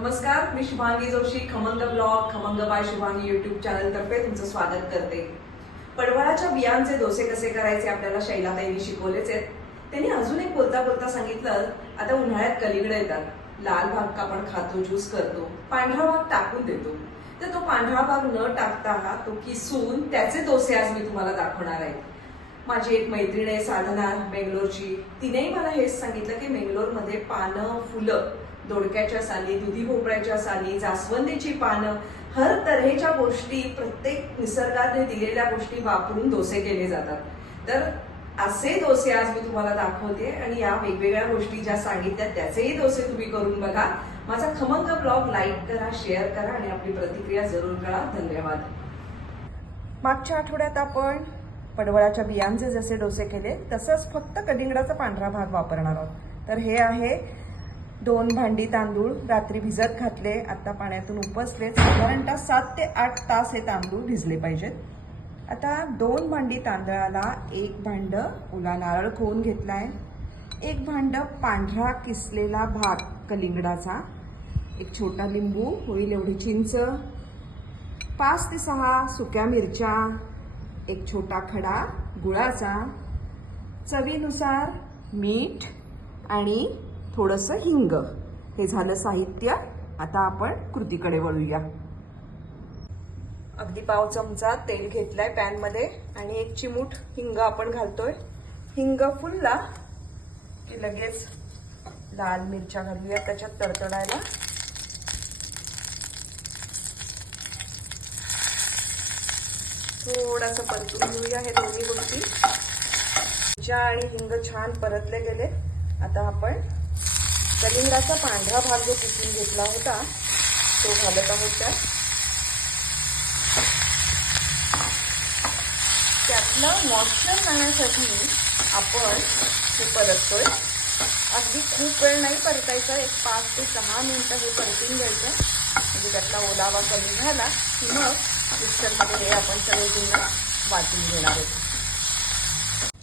नमस्कार मी शुभांगी जोशी खमंग ब्लॉग खमंग बाय शुभांगी युट्यूब चॅनल तर्फे तुमचं स्वागत करते. पडवळाच्या बियांचे डोसे कसे करायचे आपल्याला शैलाताईंनी शिकवलेच आहेत. त्यांनी अजून एक बोलता बोलता सांगितलं आता उन्हाळ्यात कलिगडं येतात. लाल भाग का आपण खातो ज्यूस करतो पांढरा भाग टाकून देतो. तर तो पांढरा भाग न टाकता तो किसून त्याचे डोसे आज मी तुम्हाला दाखवणार आहे. माझी एक मैत्रीण आहे साधना बेंगलोरची. तिनेही मला हेच सांगितलं की बेंगलोरमध्ये पानं फुलं दोडक्याच्या साली दुधी भोपळ्याच्या साली जास्वंदीची पानं हर तऱ्हेच्या गोष्टी प्रत्येक निसर्गाने दिलेल्या गोष्टी वापरून डोसे केले जातात. तर असे डोसे आज मी तुम्हाला दाखवते आणि या वेगवेगळ्या गोष्टी ज्या सांगितल्या त्याचेही डोसे तुम्ही करून बघा. माझा खमंग ब्लॉग लाईक करा शेअर करा आणि आपली प्रतिक्रिया जरूर करा धन्यवाद. मागच्या आठवड्यात आपण पडवळाच्या बियांचे जसे डोसे केले तसंच फक्त कलिंगडाचा पांढरा भाग वापरणार आहोत. तर हे आहे दोन भांडी तांदूळ रात्री भिजत घातले आता पाण्यातून उपसले. साधारणतः सात ते आठ तास हे तांदूळ भिजले पाहिजेत. आता दोन भांडी तांदळाला एक भांड ओला नारळ खोवून घेतलाय. एक भांड पांढरा किसलेला भाग कलिंगडाचा. एक छोटा लिंबू होईल एवढी चिंच. पाच ते सहा सुक्या मिरच्या. एक छोटा खडा गुळाचा. चवीनुसार मीठ आणि थोडंसं हिंग. हे झालं साहित्य. आता आपण कृतीकडे वळूया. अगदी पाव चमचा तेल घेतलाय पॅनमध्ये आणि एक चिमूट हिंग आपण घालतोय. हिंग फुलला की लगेच लाल मिरच्या घालूया त्याच्यात तडतडायला. थोडासा परतून घेऊया हे दोन्ही गोष्टी. मिरच्या आणि हिंग छान परतले गेले. आता आपण कलिंगडाचा पांढरा भाग जो पिसून घेतला होता तो घालत आहोत त्यात. त्यातलं मॉइश्चर जाण्यासाठी आपण हे परततोय. अगदी खूप वेळ नाही परतायचं एक पाच ते सहा मिनिटं हे परतून घ्यायचं. म्हणजे त्यातला ओलावा कमी झाला की मग मिक्सरमध्ये हे आपण सगळे गुन्हे वाटून घेणार आहोत.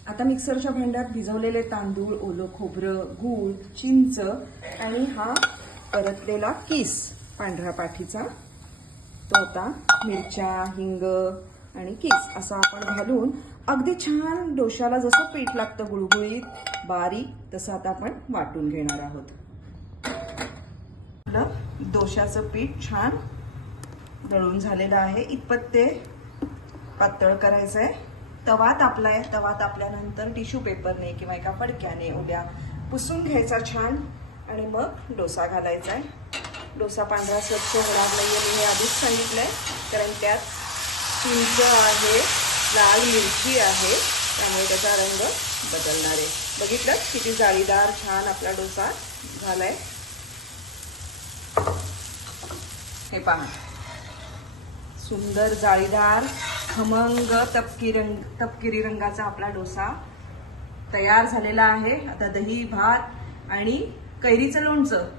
आता मिक्सरच्या भांड्यात भिजवलेले तांदूळ ओलं खोबरं गूळ चिंच आणि हा परतलेला किस पांढऱ्या पाठीचा. तो आता मिरच्या हिंग आणि किस असा आपण घालून अगदी छान डोशाला जसं पीठ लागतं गुळगुळीत बारीक तसं आता आपण वाटून घेणार आहोत. आपलं डोशाचं पीठ छान दळून झालेलं आहे. इतपत ते पातळ करायचं आहे तवा तापलाय तवा तापल्यानंतर टिश्यू पेपरने किंवा एका फडक्याने उद्या पुसून घ्यायचा छान. आणि मग डोसा घालायचा आहे डोसा पांढरा स्वच्छ होणार नाही आहे मी हे आधीच सांगितलं आहे कारण त्यात चिंच आहे लाल मिरची आहे. त्यामुळे त्याचा रंग बदलणार आहे. बघितलं किती जाळीदार छान आपला डोसा झालाय. हे पहा. सुंदर जाळीदार खमंग तपकी रंग तपकिरी रंगाचा आपला डोसा तयार झालेला आहे. आता दही भात आणि कैरीचं लोणचं.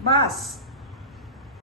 बास!